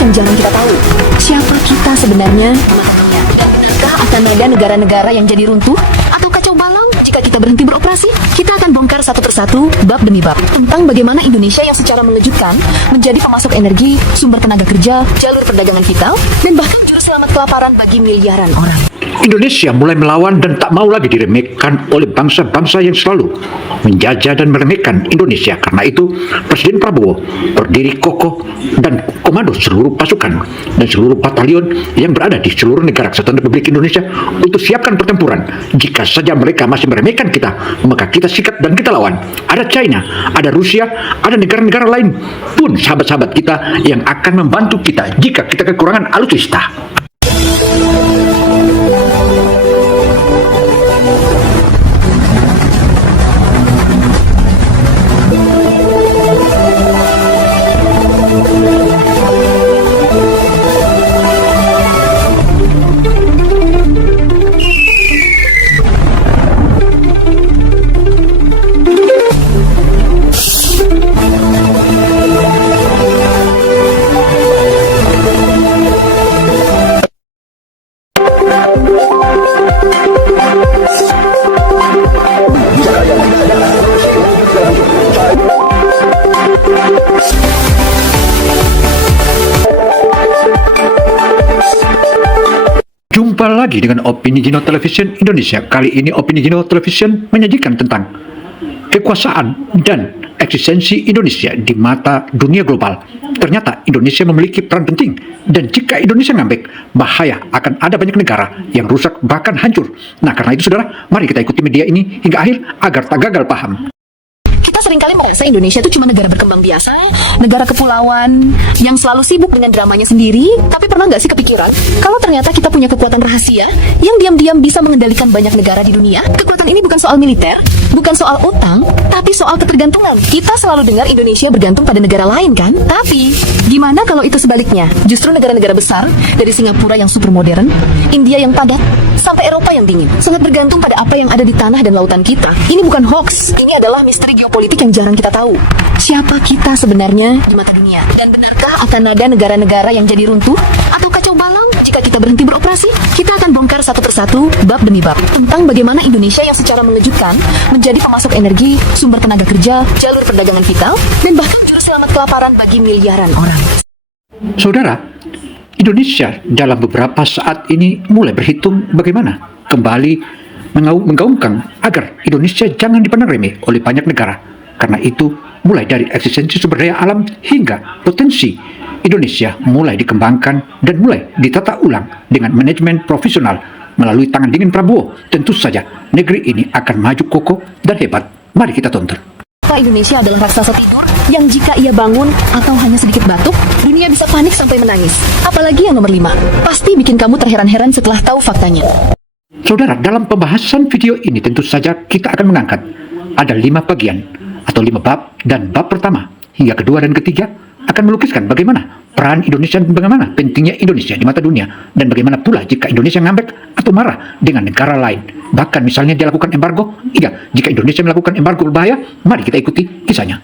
yang jarang kita tahu. Siapa kita sebenarnya? Benarkah akan ada negara-negara yang jadi runtuh atau kacau balau jika kita berhenti beroperasi? Kita akan bongkar satu persatu, bab demi bab, tentang bagaimana Indonesia yang secara mengejutkan menjadi pemasok energi, sumber tenaga kerja, jalur perdagangan vital, dan bahkan juru selamat kelaparan bagi miliaran orang. Indonesia mulai melawan dan tak mau lagi diremehkan oleh bangsa-bangsa yang selalu menjajah dan meremehkan Indonesia. Karena itu, Presiden Prabowo berdiri kokoh dan komando seluruh pasukan dan seluruh batalion yang berada di seluruh negara kesatuan Republik Indonesia untuk siapkan pertempuran. Jika saja mereka masih meremehkan kita, maka kita sikat dan kita lawan. Ada China, ada Rusia, ada negara-negara lain pun sahabat-sahabat kita yang akan membantu kita jika kita kekurangan alutsista. Jumpa lagi dengan Opini Gino Television Indonesia. Kali ini Opini Gino Television menyajikan tentang kekuasaan dan eksistensi Indonesia di mata dunia global. Ternyata Indonesia memiliki peran penting, dan jika Indonesia ngambek, bahaya akan ada banyak negara yang rusak bahkan hancur. Nah, karena itu saudara, mari kita ikuti media ini hingga akhir agar tak gagal paham. Kita seringkali merasa Indonesia itu cuma negara berkembang biasa, negara kepulauan yang selalu sibuk dengan dramanya sendiri. Tapi pernah nggak sih kepikiran kalau ternyata kita punya kekuatan rahasia yang diam-diam bisa mengendalikan banyak negara di dunia? Kekuatan ini bukan soal militer, bukan soal utang, tapi soal ketergantungan. Kita selalu dengar Indonesia bergantung pada negara lain kan? Tapi gimana kalau itu sebaliknya? Justru negara-negara besar, dari Singapura yang super modern, India yang padat, sampai Eropa yang dingin, sangat bergantung pada apa yang ada di tanah dan lautan kita. Ini bukan hoax, ini adalah misteri geopolitik yang jarang kita tahu. Siapa kita sebenarnya di mata dunia? Dan benarkah akan ada negara-negara yang jadi runtuh atau kacau balau jika kita berhenti beroperasi? Kita akan bongkar satu persatu, bab demi bab, tentang bagaimana Indonesia yang secara mengejutkan menjadi pemasok energi, sumber tenaga kerja, jalur perdagangan vital, dan bahkan juru selamat kelaparan bagi miliaran orang. Saudara, Indonesia dalam beberapa saat ini mulai berhitung bagaimana kembali menggaungkan agar Indonesia jangan dipandang remeh oleh banyak negara. Karena itu, mulai dari eksistensi sumber daya alam hingga potensi Indonesia mulai dikembangkan dan mulai ditata ulang dengan manajemen profesional melalui tangan dingin Prabowo. Tentu saja negeri ini akan maju kokoh dan hebat. Mari kita tonton. Indonesia adalah raksasa tidur yang jika ia bangun atau hanya sedikit batuk, dunia bisa panik sampai menangis. Apalagi yang nomor 5, pasti bikin kamu terheran-heran setelah tahu faktanya. Saudara, dalam pembahasan video ini tentu saja kita akan mengangkat ada 5 bagian atau 5 bab, dan bab pertama hingga kedua dan ketiga akan melukiskan bagaimana peran Indonesia dan bagaimana pentingnya Indonesia di mata dunia, dan bagaimana pula jika Indonesia ngambek atau marah dengan negara lain. Bahkan misalnya dia lakukan embargo. Iya, jika Indonesia melakukan embargo berbahaya, mari kita ikuti kisahnya.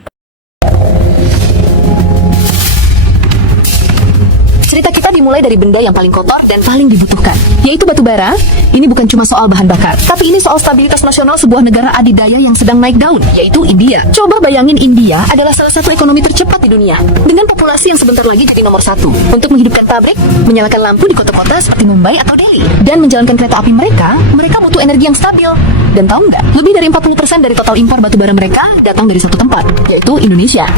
Cerita kita dimulai dari benda yang paling kotor dan paling dibutuhkan, yaitu batu bara. Ini bukan cuma soal bahan bakar, tapi ini soal stabilitas nasional sebuah negara adidaya yang sedang naik daun, yaitu India. Coba bayangin, India adalah salah satu ekonomi tercepat di dunia, dengan populasi yang sebentar lagi jadi nomor 1. Untuk menghidupkan pabrik, menyalakan lampu di kota-kota seperti Mumbai atau Delhi, dan menjalankan kereta api mereka butuh energi yang stabil. Dan tahu nggak, lebih dari 40% dari total impor batu bara mereka datang dari satu tempat, yaitu Indonesia.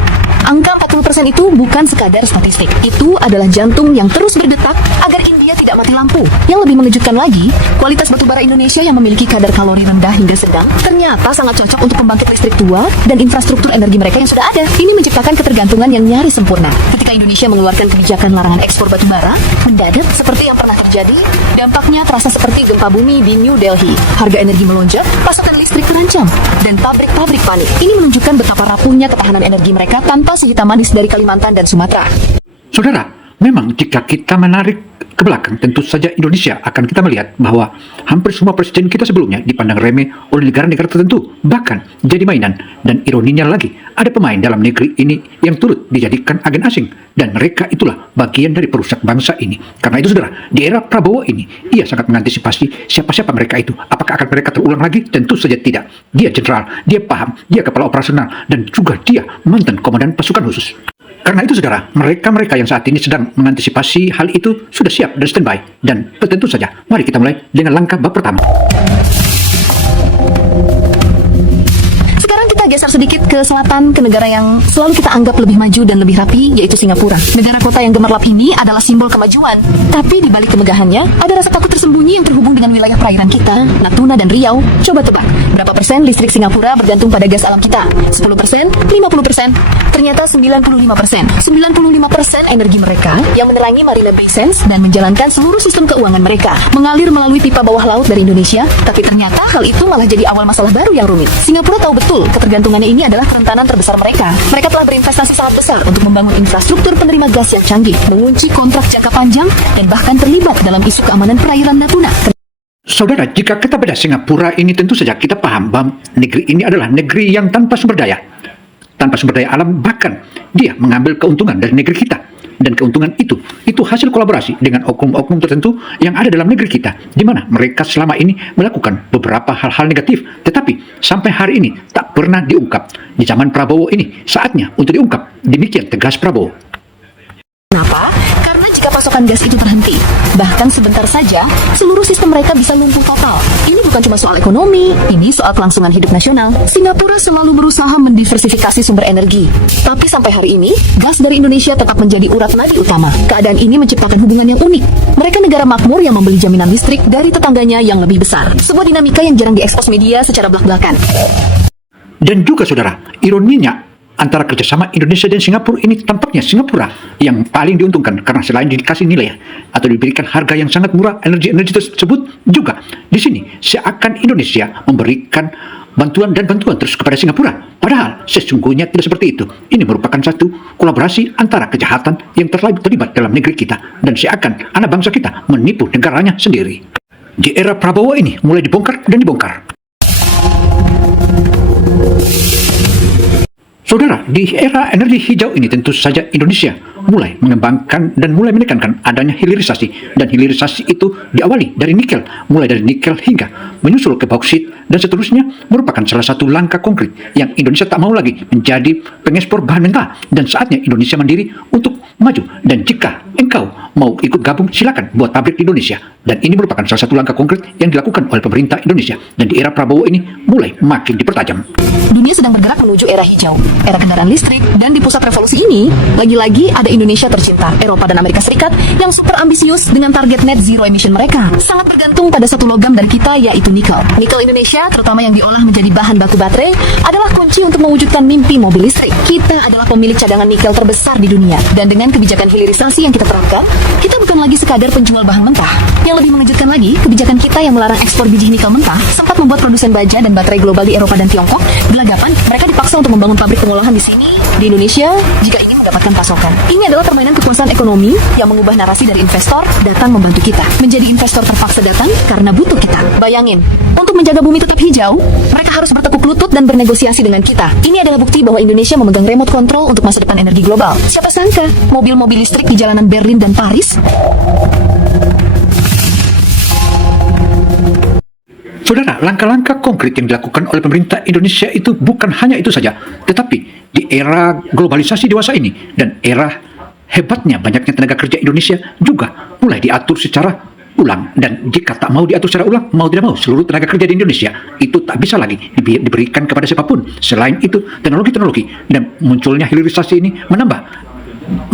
Angka 40% itu bukan sekadar statistik. Itu adalah jantung yang terus berdetak agar India tidak mati lampu. Yang lebih mengejutkan lagi, kualitas batubara Indonesia yang memiliki kadar kalori rendah hingga sedang ternyata sangat cocok untuk pembangkit listrik tua dan infrastruktur energi mereka yang sudah ada. Ini menciptakan ketergantungan yang nyaris sempurna. Ketika Indonesia mengeluarkan kebijakan larangan ekspor batubara mendadak seperti yang pernah terjadi, dampaknya terasa seperti gempa bumi di New Delhi. Harga energi melonjak, pasokan listrik terancam, dan pabrik-pabrik panik. Ini menunjukkan betapa rapuhnya ketahanan energi mereka tanpa sehitam manis dari Kalimantan dan Sumatera. Saudara, memang jika kita menarik ke belakang, tentu saja Indonesia akan kita melihat bahwa hampir semua presiden kita sebelumnya dipandang remeh oleh negara-negara tertentu, bahkan jadi mainan. Dan ironinya lagi, ada pemain dalam negeri ini yang turut dijadikan agen asing, dan mereka itulah bagian dari perusak bangsa ini. Karena itu saudara, di era Prabowo ini, ia sangat mengantisipasi siapa-siapa mereka itu. Apakah akan mereka terulang lagi? Tentu saja tidak. Dia jenderal, dia paham, dia kepala operasional, dan juga dia mantan komandan pasukan khusus. Karena itu saudara, mereka-mereka yang saat ini sedang mengantisipasi hal itu sudah siap dan standby. Dan tentu saja, mari kita mulai dengan langkah bab pertama. Sekarang kita geser sedikit ke selatan, ke negara yang selalu kita anggap lebih maju dan lebih rapi, yaitu Singapura. Negara kota yang gemerlap ini adalah simbol kemajuan. Tapi di balik kemegahannya, ada rasa takut tersembunyi yang terhubung dengan wilayah perairan kita, Natuna dan Riau. Coba tebak, berapa persen listrik Singapura bergantung pada gas alam kita? 10%? 50%? Ternyata 95%. 95% energi mereka yang menerangi Marina Bay Sands dan menjalankan seluruh sistem keuangan mereka mengalir melalui pipa bawah laut dari Indonesia. Tapi ternyata hal itu malah jadi awal masalah baru yang rumit. Singapura tahu betul ketergantungannya ini adalah kerentanan terbesar mereka. Mereka telah berinvestasi sangat besar untuk membangun infrastruktur penerima gas yang canggih, mengunci kontrak jangka panjang, dan bahkan terlibat dalam isu keamanan perairan Natuna. Saudara, jika kita bedah Singapura ini, tentu saja kita paham bahwa negeri ini adalah negeri yang tanpa sumber daya. Tanpa sumber daya alam, bahkan dia mengambil keuntungan dari negeri kita. Dan keuntungan itu hasil kolaborasi dengan oknum-oknum tertentu yang ada dalam negeri kita, di mana mereka selama ini melakukan beberapa hal-hal negatif, tetapi sampai hari ini tak pernah diungkap. Di zaman Prabowo ini, saatnya untuk diungkap. Demikian tegas Prabowo. Kenapa? Karena jika pasokan gas itu terhenti, bahkan sebentar saja, seluruh sistem mereka bisa lumpuh total. Ini bukan cuma soal ekonomi, ini soal kelangsungan hidup nasional. Singapura selalu berusaha mendiversifikasi sumber energi. Tapi sampai hari ini, gas dari Indonesia tetap menjadi urat nadi utama. Keadaan ini menciptakan hubungan yang unik. Mereka negara makmur yang membeli jaminan listrik dari tetangganya yang lebih besar. Sebuah dinamika yang jarang diekspos media secara belak-belakan. Dan juga saudara, ironinya, antara kerjasama Indonesia dan Singapura ini tampaknya Singapura yang paling diuntungkan karena selain dikasih nilai atau diberikan harga yang sangat murah energi-energi tersebut, juga di sini seakan Indonesia memberikan bantuan terus kepada Singapura. Padahal sesungguhnya tidak seperti itu. Ini merupakan satu kolaborasi antara kejahatan yang terlibat dalam negeri kita dan seakan anak bangsa kita menipu negaranya sendiri. Di era Prabowo ini mulai dibongkar dan dibongkar. Saudara, di era energi hijau ini tentu saja Indonesia mulai mengembangkan dan mulai menekankan adanya hilirisasi. Dan hilirisasi itu diawali dari nikel, mulai dari nikel hingga menyusul ke bauksit dan seterusnya, merupakan salah satu langkah konkret yang Indonesia tak mau lagi menjadi pengekspor bahan mentah. Dan saatnya Indonesia mandiri untuk maju. Dan jika engkau mau ikut gabung, silakan buat pabrik di Indonesia. Dan ini merupakan salah satu langkah konkret yang dilakukan oleh pemerintah Indonesia. Dan di era Prabowo ini mulai makin dipertajam. Dunia sedang bergerak menuju era hijau, era kendaraan listrik, dan di pusat revolusi ini, lagi-lagi ada Indonesia tercinta, Eropa dan Amerika Serikat yang super ambisius dengan target net zero emission mereka. Sangat bergantung pada satu logam dari kita, yaitu nikel. Nikel Indonesia, terutama yang diolah menjadi bahan baku baterai, adalah kunci untuk mewujudkan mimpi mobil listrik. Kita adalah pemilik cadangan nikel terbesar di dunia. Dan dengan kebijakan hilirisasi yang kita terapkan, kita bukan lagi sekadar penjual bahan mentah. Yang lebih mengejutkan lagi, kebijakan kita yang melarang ekspor biji nikel mentah sempat membuat produsen baja dan baterai global di Eropa dan Tiongkok gelagapan. Mereka dipaksa untuk membangun pabrik pengolahan di sini, di Indonesia, jika ingin mendapatkan pasokan. Ini adalah permainan kekuasaan ekonomi yang mengubah narasi dari investor datang membantu kita menjadi investor terpaksa datang karena butuh kita. Bayangin, untuk menjaga bumi tetap hijau, mereka harus bertekuk lutut dan bernegosiasi dengan kita. Ini adalah bukti bahwa Indonesia memegang remote control untuk masa depan energi global. Siapa sangka, mobil-mobil listrik di jalanan Berlin dan Paris. Saudara, langkah-langkah konkret yang dilakukan oleh pemerintah Indonesia itu bukan hanya itu saja, tetapi di era globalisasi dewasa ini dan era hebatnya banyaknya tenaga kerja Indonesia juga mulai diatur secara ulang. Dan jika tak mau diatur secara ulang, mau tidak mau seluruh tenaga kerja di Indonesia itu tak bisa lagi diberikan kepada siapapun. Selain itu, teknologi-teknologi dan munculnya hilirisasi ini menambah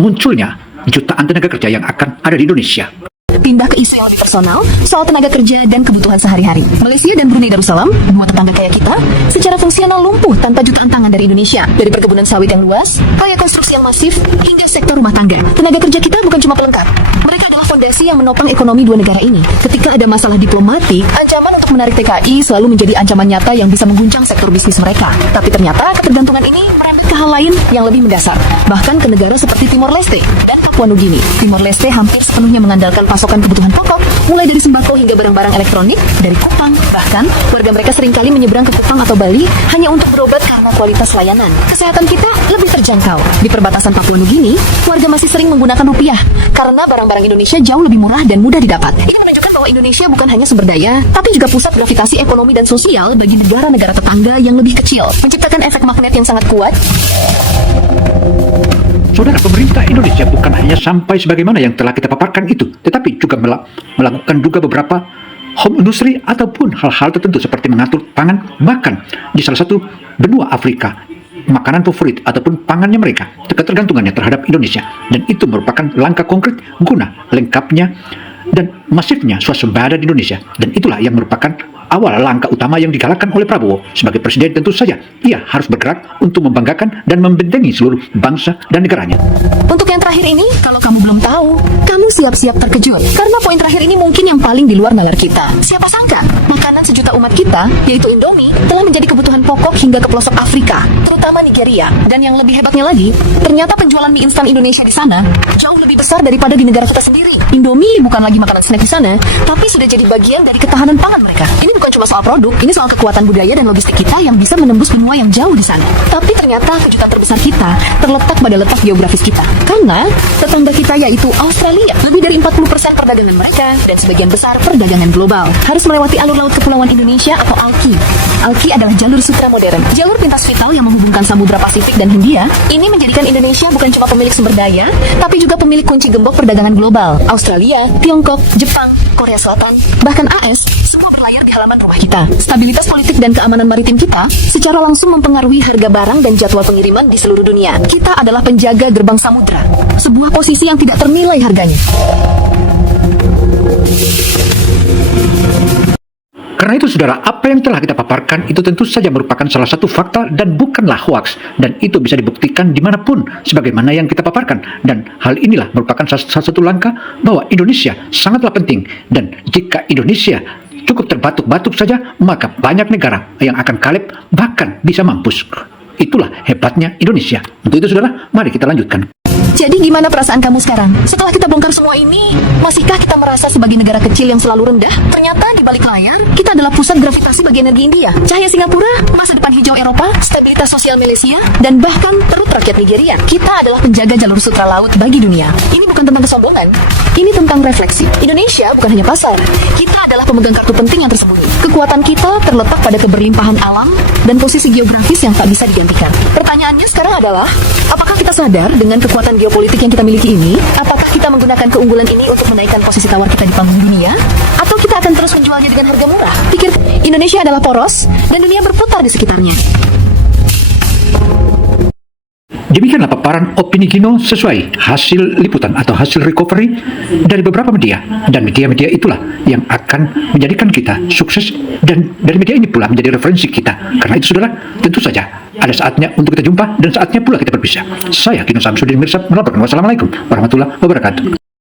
munculnya jutaan tenaga kerja yang akan ada di Indonesia. Pindah ke isu yang lebih personal, soal tenaga kerja dan kebutuhan sehari-hari. Malaysia dan Brunei Darussalam, dua tetangga kaya kita, secara fungsional lumpuh tanpa jutaan tangan dari Indonesia. Dari perkebunan sawit yang luas, proyek konstruksi yang masif, hingga sektor rumah tangga. Tenaga kerja kita bukan cuma pelengkap. Mereka adalah fondasi yang menopang ekonomi dua negara ini. Ketika ada masalah diplomatik, ancaman untuk menarik TKI selalu menjadi ancaman nyata yang bisa mengguncang sektor bisnis mereka. Tapi ternyata ketergantungan ini merembet ke hal lain yang lebih mendasar, bahkan ke negara seperti Timor Leste dan Papua Nugini. Timor Leste hampir sepenuhnya mengandalkan pasokan kebutuhan pokok, mulai dari sembako hingga barang-barang elektronik dari Kupang. Bahkan, warga mereka seringkali menyeberang ke Kupang atau Bali hanya untuk berobat karena kualitas layanan. Kesehatan kita lebih terjangkau. Di perbatasan Papua Nugini, warga masih sering menggunakan rupiah karena barang-barang Indonesia jauh lebih murah dan mudah didapat. Ini menunjukkan bahwa Indonesia bukan hanya sumber daya, tapi juga pusat gravitasi ekonomi dan sosial bagi negara-negara tetangga yang lebih kecil, menciptakan efek magnet yang sangat kuat. Saudara, pemerintah Indonesia bukan hanya sampai sebagaimana yang telah kita paparkan itu, tetapi juga melakukan juga beberapa home industry ataupun hal-hal tertentu seperti mengatur pangan, bahkan di salah satu benua Afrika, makanan favorit ataupun pangannya mereka, ketergantungannya terhadap Indonesia, dan itu merupakan langkah konkret guna lengkapnya dan masifnya swasembada di Indonesia, dan itulah yang merupakan awal langkah utama yang digalakkan oleh Prabowo sebagai presiden. Tentu saja ia harus bergerak untuk membanggakan dan membentengi seluruh bangsa dan negaranya. Untuk yang terakhir ini, kalau kamu belum tahu, kamu siap-siap terkejut. Karena poin terakhir ini mungkin yang paling di luar nalar kita. Siapa sangka, makanan sejuta umat kita, yaitu Indomie, telah menjadi kebutuhan pokok hingga ke pelosok Afrika, terutama Nigeria. Dan yang lebih hebatnya lagi, ternyata penjualan mie instan Indonesia di sana jauh lebih besar daripada di negara kita sendiri. Indomie bukan lagi makanan snack di sana, tapi sudah jadi bagian dari ketahanan pangan mereka. Ini bukan cuma soal produk, ini soal kekuatan budaya dan logistik kita yang bisa menembus benua yang jauh di sana. Tapi ternyata kejutan terbesar kita terletak pada letak geografis kita. Karena tetangga kita yaitu Australia, lebih dari 40% perdagangan mereka dan sebagian besar perdagangan global harus melewati alur laut kepulauan Indonesia atau ALKI. ALKI adalah jalur sutra modern, jalur pintas vital yang menghubungkan Samudra Pasifik dan Hindia. Ini menjadikan Indonesia bukan cuma pemilik sumber daya, tapi juga pemilik kunci gembok perdagangan global. Australia, Tiongkok, Jepang, Korea Selatan, bahkan AS, semua berlayar di halaman rumah kita. Stabilitas politik dan keamanan maritim kita secara langsung mempengaruhi harga barang dan jadwal pengiriman di seluruh dunia. Kita adalah penjaga gerbang samudra, sebuah posisi yang tidak ternilai harganya. Karena itu saudara, apa yang telah kita paparkan itu tentu saja merupakan salah satu fakta dan bukanlah hoaks, dan itu bisa dibuktikan dimanapun sebagaimana yang kita paparkan, dan hal inilah merupakan salah satu langkah bahwa Indonesia sangatlah penting, dan jika Indonesia cukup terbatuk-batuk saja maka banyak negara yang akan kalep bahkan bisa mampus. Itulah hebatnya Indonesia. Untuk itu saudara, mari kita lanjutkan. Jadi gimana perasaan kamu sekarang? Setelah kita bongkar semua ini, masihkah kita merasa sebagai negara kecil yang selalu rendah? Ternyata di balik layar, kita adalah pusat gravitasi bagi energi India, cahaya Singapura, masa depan hijau Eropa, stabilitas sosial Malaysia, dan bahkan perut rakyat Nigeria. Kita adalah penjaga jalur sutra laut bagi dunia. Ini bukan tentang kesombongan, ini tentang refleksi. Indonesia bukan hanya pasar, kita adalah pemegang kartu penting yang tersembunyi. Kekuatan kita terletak pada keberlimpahan alam dan posisi geografis yang tak bisa digantikan. Pertanyaannya sekarang adalah, apakah kita sadar dengan kekuatan geopolitik yang kita miliki ini? Apakah kita menggunakan keunggulan ini untuk menaikkan posisi tawar kita di panggung dunia? Atau kita akan terus menjualnya dengan harga murah? Pikir, Indonesia adalah poros dan dunia berputar di sekitarnya. Demikianlah paparan opini Gino sesuai hasil liputan atau hasil recovery dari beberapa media, dan media-media itulah yang akan menjadikan kita sukses, dan dari media ini pula menjadi referensi kita. Karena itu saudara, tentu saja ada saatnya untuk kita jumpa dan saatnya pula kita berpisah. Saya Gino Samsudin Mirsad melaporkan. Wassalamualaikum warahmatullahi wabarakatuh.